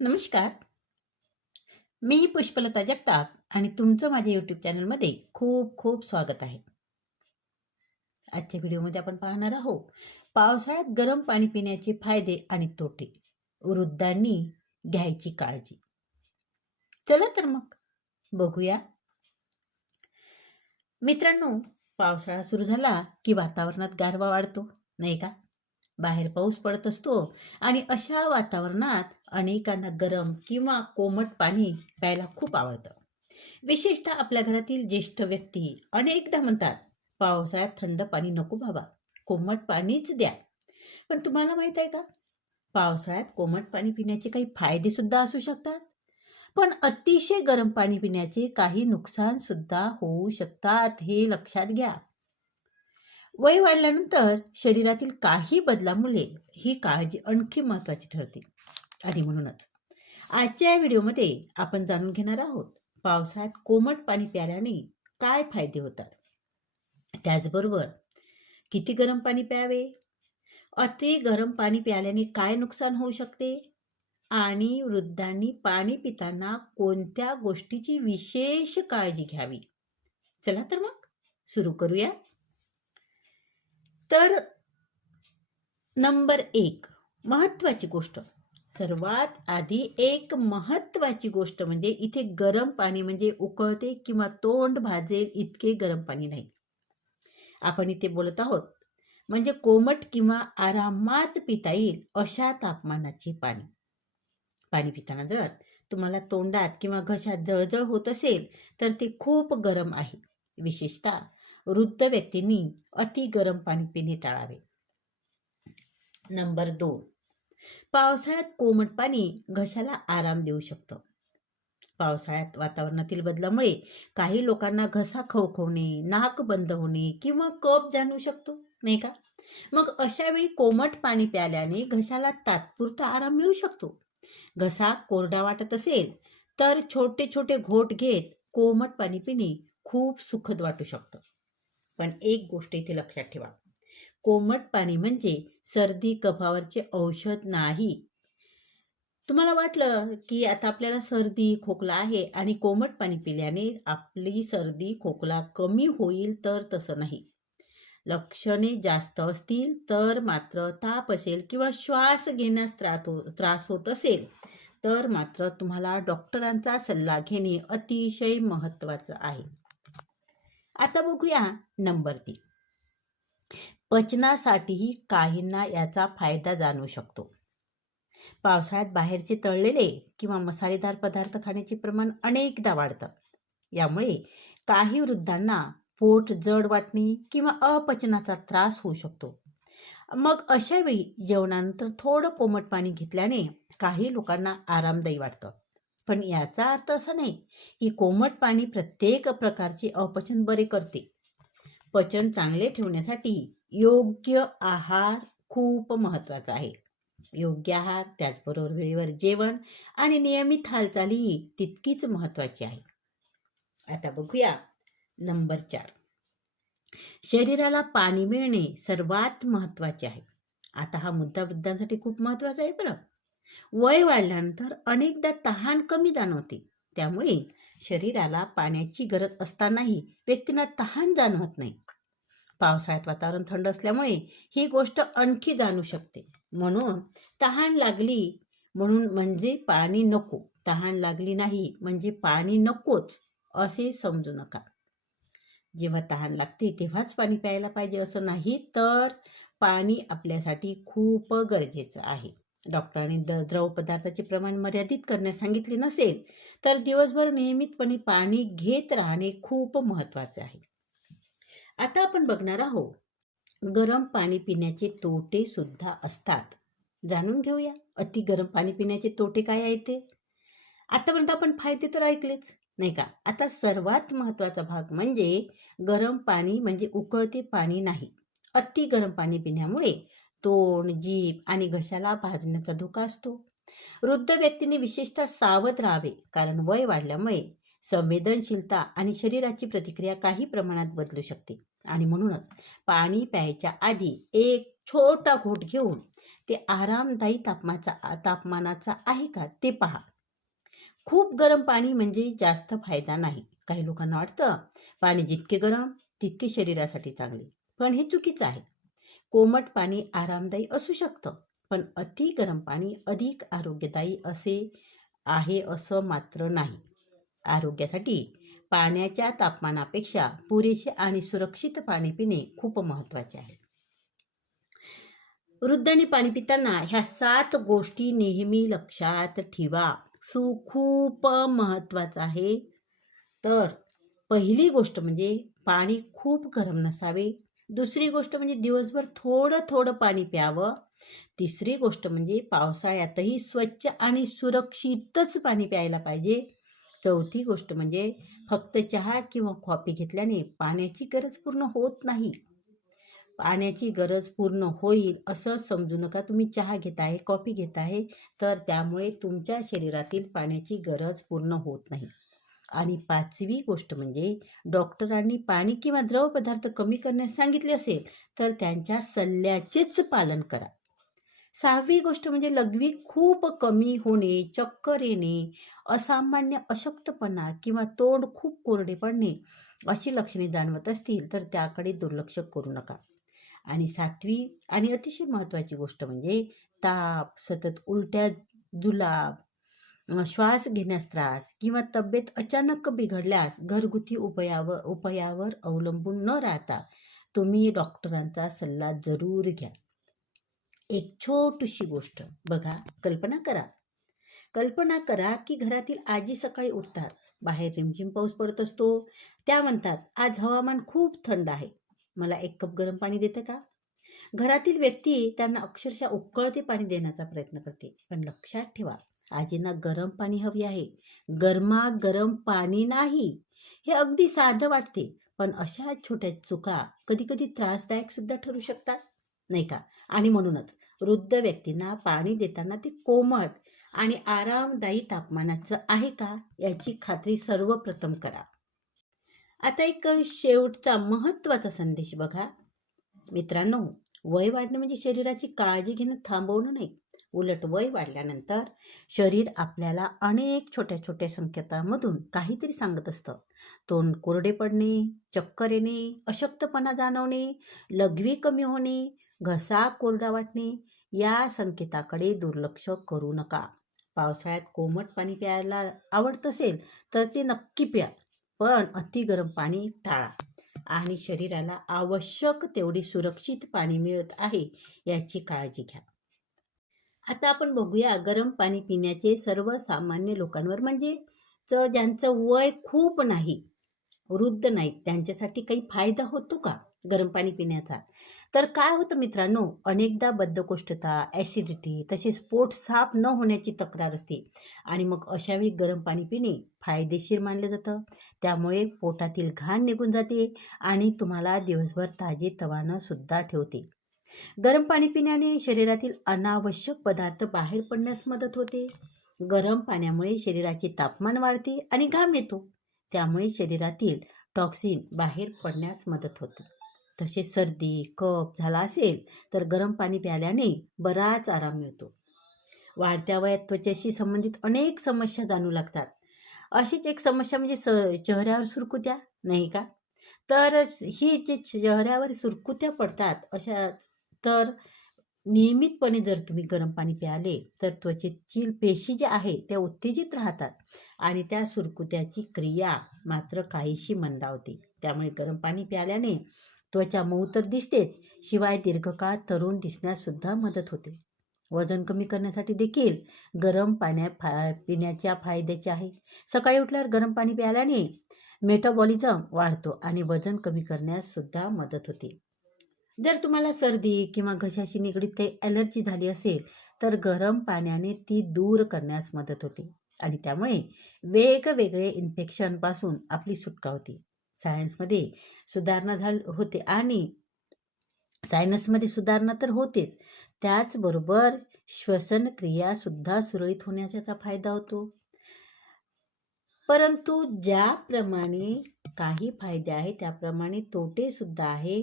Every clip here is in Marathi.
नमस्कार. मी पुष्पलता जगताप आणि तुमचं माझ्या यूट्यूब चॅनलमध्ये खूप खूप स्वागत आहे. आजच्या व्हिडिओमध्ये आपण पाहणार आहोत पावसाळ्यात गरम पाणी पिण्याचे फायदे आणि तोटे, वृद्धांनी घ्यायची काळजी. चला तर मग बघूया. मित्रांनो, पावसाळा सुरू झाला की वातावरणात गारवा वाढतो, नाही का? बाहेर पाऊस पडत असतो आणि अशा वातावरणात अनेकांना गरम किंवा कोमट पाणी प्यायला खूप आवडतं. विशेषतः आपल्या घरातील ज्येष्ठ व्यक्ती अनेकदा म्हणतात, पावसाळ्यात थंड पाणी नको बाबा, कोमट पाणीच द्या. पण तुम्हाला माहित आहे का, पावसाळ्यात कोमट पाणी पिण्याचे काही फायदे सुद्धा असू शकतात. पण अतिशय गरम पाणी पिण्याचे काही नुकसान सुद्धा होऊ शकतात, हे लक्षात घ्या. वय वाढल्यानंतर शरीरातील काही बदलामुळे ही काळजी आणखी महत्त्वाची ठरते. आणि म्हणूनच आजच्या या व्हिडिओमध्ये आपण जाणून घेणार आहोत पावसाळ्यात कोमट पाणी प्यायल्याने काय फायदे होतात. त्याचबरोबर किती गरम पाणी प्यावे, अति गरम पाणी प्यायल्याने काय नुकसान होऊ शकते आणि वृद्धांनी पाणी पिताना कोणत्या गोष्टीची विशेष काळजी घ्यावी. चला तर मग सुरू करूया. तर नंबर 1, महत्त्वाची गोष्ट. सर्वात आधी एक महत्त्वाची गोष्ट म्हणजे इथे गरम पाणी म्हणजे उकळते किंवा तोंड भाजेल इतके गरम पाणी नाही. आपण इथे बोलत आहोत म्हणजे कोमट किंवा आरामात पिता येईल अशा तापमानाचे पाणी. पाणी पिताना जर तुम्हाला तोंडात किंवा घशात जळजळ होत असेल तर ते खूप गरम आहे. विशेषतः वृद्ध व्यक्तींनी अति गरम पाणी पिणे टाळावे. नंबर 2, पावसाळ्यात कोमट पाणी घशाला आराम देऊ शकतं. पावसाळ्यात वातावरणातील बदलामुळे काही लोकांना घसा खवखवणे, नाक बंद होणे किंवा कफ जाणवू शकतो, नाही का? मग अशा वेळी कोमट पाणी प्यायल्याने घशाला तात्पुरता आराम मिळू शकतो. घसा कोरडा वाटत असेल तर छोटे छोटे घोट घेत कोमट पाणी पिणे खूप सुखद वाटू शकतं. पण एक गोष्ट इथे लक्षात ठेवा, कोमट पाणी म्हणजे सर्दी कफावरचे औषध नाही. तुम्हाला वाटलं की आता आपल्याला सर्दी खोकला आहे आणि कोमट पाणी पिल्याने आपली सर्दी खोकला कमी होईल, तर तसं नाही. लक्षणे जास्त असतील तर मात्र ताप असेल किंवा श्वास घेण्यास त्रास होत असेल तर मात्र तुम्हाला डॉक्टरांचा सल्ला घेणे अतिशय महत्त्वाचं आहे. आता बघूया नंबर 3, पचनासाठीही काहींना याचा फायदा जाणवू शकतो. पावसाळ्यात बाहेरचे तळलेले किंवा मसालेदार पदार्थ खाण्याचे प्रमाण अनेकदा वाढतं. यामुळे काही वृद्धांना पोट जड वाटणे किंवा अपचनाचा त्रास होऊ शकतो. मग अशा वेळी जेवणानंतर थोडं कोमट पाणी घेतल्याने काही लोकांना आरामदायी वाटतं. पण याचा अर्थ असा नाही की कोमट पाणी प्रत्येक प्रकारचे अपचन बरे करते. पचन चांगले ठेवण्यासाठी योग्य आहार खूप महत्त्वाचा आहे. योग्य आहार, त्याचबरोबर वेळेवर जेवण आणि नियमित हालचाली तितकीच महत्त्वाची आहे. आता बघूया नंबर 4, शरीराला पाणी मिळणे सर्वात महत्त्वाचे आहे. आता हा मुद्दा वृद्धांसाठी खूप महत्त्वाचा आहे बरं. वय वाढल्यानंतर अनेकदा तहान कमी जाणवते. त्यामुळे शरीराला पाण्याची गरज असतानाही व्यक्तींना तहान जाणवत नाही. पावसाळ्यात वातावरण थंड असल्यामुळे ही गोष्ट आणखी जाणू शकते. म्हणून तहान लागली म्हणून म्हणजे पाणी नको, तहान लागली नाही म्हणजे पाणी नकोच असे समजू नका. जेव्हा तहान लागते तेव्हाच पाणी प्यायला पाहिजे असं नाही, तर पाणी आपल्यासाठी खूप गरजेचं आहे. डॉक्टरांनी द्रव पदार्थाचे प्रमाण मर्यादित करण्यास सांगितले नसेल तर दिवसभर नियमितपणे पाणी घेत राहणे खूप महत्त्वाचे आहे. आता आपण बघणार आहोत गरम पाणी पिण्याचे तोटे सुद्धा असतात. जाणून घेऊया अति गरम पाणी पिण्याचे तोटे काय आहेत ते. आतापर्यंत आपण फायदे तर ऐकलेच, नाही का? आता सर्वात महत्त्वाचा भाग म्हणजे गरम पाणी म्हणजे उकळते पाणी नाही. अति गरम पाणी पिण्यामुळे तोंड, जीभ आणि घशाला भाजण्याचा धोका असतो. वृद्ध व्यक्तींनी विशेषतः सावध राहावे, कारण वय वाढल्यामुळे संवेदनशीलता आणि शरीराची प्रतिक्रिया काही प्रमाणात बदलू शकते आणि म्हणूनच पाणी प्यायच्या आधी एक छोटा घोट घेऊन ते आरामदायी तापमानाचा आहे का ते पहा. खूप गरम पाणी म्हणजे जास्त फायदा नाही. काही लोकांना वाटतं पाणी जितके गरम तितके शरीरासाठी चांगले, पण हे चुकीचं आहे. कोमट पाणी आरामदायी असू शकतं, पण अति गरम पाणी अधिक आरोग्यदायी आहे असं मात्र नाही. आरोग्यासाठी पाण्याच्या तापमानापेक्षा पुरेसे आणि सुरक्षित पाणी पिणे खूप महत्त्वाचे आहे. वृद्धांनी पाणी पिताना ह्या 7 गोष्टी नेहमी लक्षात ठेवा. खूप महत्त्वाचं आहे. तर पहिली गोष्ट म्हणजे पाणी खूप गरम नसावे. दुसरी गोष्ट म्हणजे दिवसभर थोडं थोडं पाणी प्यावं. तिसरी गोष्ट म्हणजे पावसाळ्यातही स्वच्छ आणि सुरक्षितच पाणी प्यायला पाहिजे. चौथी गोष्ट म्हणजे फक्त चहा किंवा कॉफी घेतल्याने पाण्याची गरज पूर्ण होत नाही. पाण्याची गरज पूर्ण होईल असं समजू नका. तुम्ही चहा घेत आहे, कॉफी घेत आहे, तर त्यामुळे तुमच्या शरीरातील पाण्याची गरज पूर्ण होत नाही. आणि पाचवी गोष्ट म्हणजे डॉक्टरांनी पाणी किंवा द्रव पदार्थ कमी करण्यास सांगितले असेल तर त्यांच्या सल्ल्याचेच पालन करा. सहावी गोष्ट म्हणजे लघवी खूप कमी होणे, चक्कर येणे, असामान्य अशक्तपणा किंवा तोंड खूप कोरडे पडणे अशी लक्षणे जाणवत असतील तर त्याकडे दुर्लक्ष करू नका. आणि सातवी आणि अतिशय महत्त्वाची गोष्ट म्हणजे ताप, सतत उलट्या, जुलाब, श्वास घेण्यास त्रास किंवा तब्येत अचानक बिघडल्यास घरगुती उपायावर अवलंबून न राहता तुम्ही डॉक्टरांचा सल्ला जरूर घ्या. एक छोटीशी गोष्ट बघा, कल्पना करा की घरातील आजी सकाळी उठतात, बाहेर रिमझिम पाऊस पडत असतो. त्या म्हणतात, आज हवामान खूप थंड आहे, मला 1 कप गरम पाणी देतं का? घरातील व्यक्ती त्यांना अक्षरशः उकळते पाणी देण्याचा प्रयत्न करते. पण लक्षात ठेवा, आजींना गरम पाणी हवे आहे, गरमागरम पाणी नाही. हे अगदी साधं वाटते, पण अशा छोट्या चुका कधी कधी त्रासदायक सुद्धा ठरू शकतात, नाही का? आणि म्हणूनच वृद्ध व्यक्तींना पाणी देताना ते कोमट आणि आरामदायी तापमानाचं आहे का याची खात्री सर्वप्रथम करा. आता एक शेवटचा महत्त्वाचा संदेश बघा. मित्रांनो, वय वाढणे म्हणजे शरीराची काळजी घेणं थांबवणं नाही. उलट वय वाढल्यानंतर शरीर आपल्याला अनेक छोट्या छोट्या संकेतांमधून काहीतरी सांगत असतं. तोंड कोरडे पडणे, चक्कर येणे, अशक्तपणा जाणवणे, लघवी कमी होणे, घसा कोरडा वाटणे या संकेताकडे दुर्लक्ष करू नका. पावसाळ्यात कोमट पाणी प्यायला आवडत असेल तर ते नक्की प्या, पण अति गरम पाणी टाळा आणि शरीराला आवश्यक तेवढी सुरक्षित पाणी मिळत आहे याची काळजी घ्या. आता आपण बघूया गरम पाणी पिण्याचे सर्वसामान्य लोकांवर, म्हणजे ज्यांचं वय खूप नाही, वृद्ध नाहीत, त्यांच्यासाठी काही फायदा होतो का गरम पाणी पिण्याचा? तर काय होतं मित्रांनो, अनेकदा बद्धकोष्ठता, ॲसिडिटी तसेच पोट साफ न होण्याची तक्रार असते आणि मग अशावेळी गरम पाणी पिणे फायदेशीर मानलं जातं. त्यामुळे पोटातील घाण निघून जाते आणि तुम्हाला दिवसभर ताजेतवानं सुद्धा ठेवते. गरम पाणी पिण्याने शरीरातील अनावश्यक पदार्थ बाहेर पडण्यास मदत होते. गरम पाण्यामुळे शरीराचे तापमान वाढते आणि घाम येतो, त्यामुळे शरीरातील टॉक्सिन बाहेर पडण्यास मदत होते. तसेच सर्दी, कफ झाला असेल तर गरम पाणी प्यायल्याने बराच आराम मिळतो. वाढत्या वयात त्वचेशी संबंधित अनेक समस्या जाणू लागतात. अशीच एक समस्या म्हणजे चेहऱ्यावर सुरकुत्या, नाही का? तर ही जे चेहऱ्यावर सुरकुत्या पडतात अशा, तर नियमितपणे जर तुम्ही गरम पाणी प्याले तर त्वचेतील पेशी ज्या आहे त्या उत्तेजित राहतात आणि त्या सुरकुत्याची क्रिया मात्र काहीशी मंदावते. त्यामुळे गरम पाणी प्याल्याने त्वचा मऊ तर दिसतेच, शिवाय दीर्घकाळ तरुण दिसण्यास सुद्धा मदत होते. वजन कमी करण्यासाठी देखील गरम पिण्याच्या फायद्याचे आहे. सकाळी उठल्यावर गरम पाणी प्यायल्याने मेटाबॉलिझम वाढतो आणि वजन कमी करण्यास सुद्धा मदत होते. जर तुम्हाला सर्दी किंवा घशाशी निगडीत काही ॲलर्जी झाली असेल तर गरम पाण्याने ती दूर करण्यास मदत होते आणि त्यामुळे वेगवेगळे इन्फेक्शनपासून आपली सुटका होते. सायन्समध्ये सुधारणा होते आणि सायन्समध्ये सुधारणा तर होतेच, त्याचबरोबर श्वसन क्रियासुद्धा सुरळीत होण्याचा फायदा होतो. परंतु ज्याप्रमाणे काही फायदे आहेत त्याप्रमाणे तोटेसुद्धा आहे.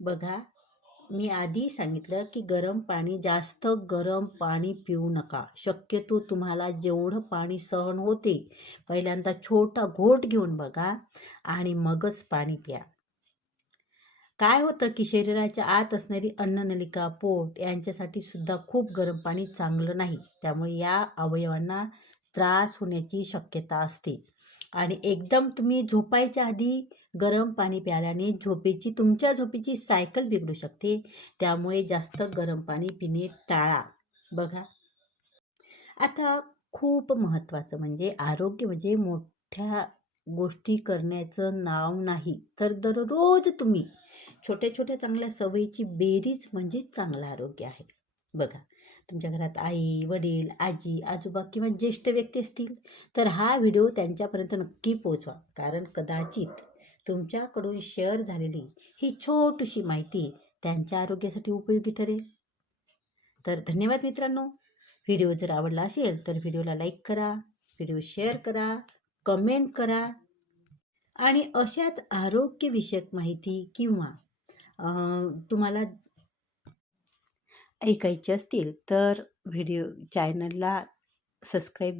बघा, मी आधी सांगितलं की जास्त गरम पाणी पिऊ नका. शक्यतो तुम्हाला जेवढं पाणी सहन होते पहिल्यांदा छोटा घोट घेऊन बघा आणि मगच पाणी प्या. काय होतं की शरीराच्या आत असणारी अन्ननलिका, पोट यांच्यासाठी सुद्धा खूप गरम पाणी चांगलं नाही. त्यामुळे या अवयवांना त्रास होण्याची शक्यता असते. आणि एकदम तुम्ही झोपायच्या आधी गरम पाणी प्यायल्याने तुमच्या झोपेची सायकल बिघडू शकते. त्यामुळे जास्त गरम पाणी पिणे टाळा. बघा, आता खूप महत्त्वाचं म्हणजे आरोग्य म्हणजे मोठ्या गोष्टी करण्याचं नाव नाही, तर दररोज तुम्ही छोट्या छोट्या चांगल्या सवयीची बेरीज म्हणजे चांगलं आरोग्य आहे. बघा, तुमच्या घरात आई, वडील, आजी, आजोबा किंवा ज्येष्ठ व्यक्ती असतील तर हा व्हिडिओ त्यांच्यापर्यंत नक्की पोहोचवा. कारण कदाचित तुमच्याकडून शेअर झालेली ही छोटीशी माहिती त्यांच्या आरोग्यासाठी उपयोगी ठरेल. तर धन्यवाद मित्रांनो. व्हिडिओ जर आवडला असेल तर व्हिडिओला लाईक करा, व्हिडिओ शेअर करा, कमेंट करा आणि अशाच आरोग्यविषयक माहिती किंवा तुम्हाला ऐकायची असतील तर चॅनलला सबस्क्राईब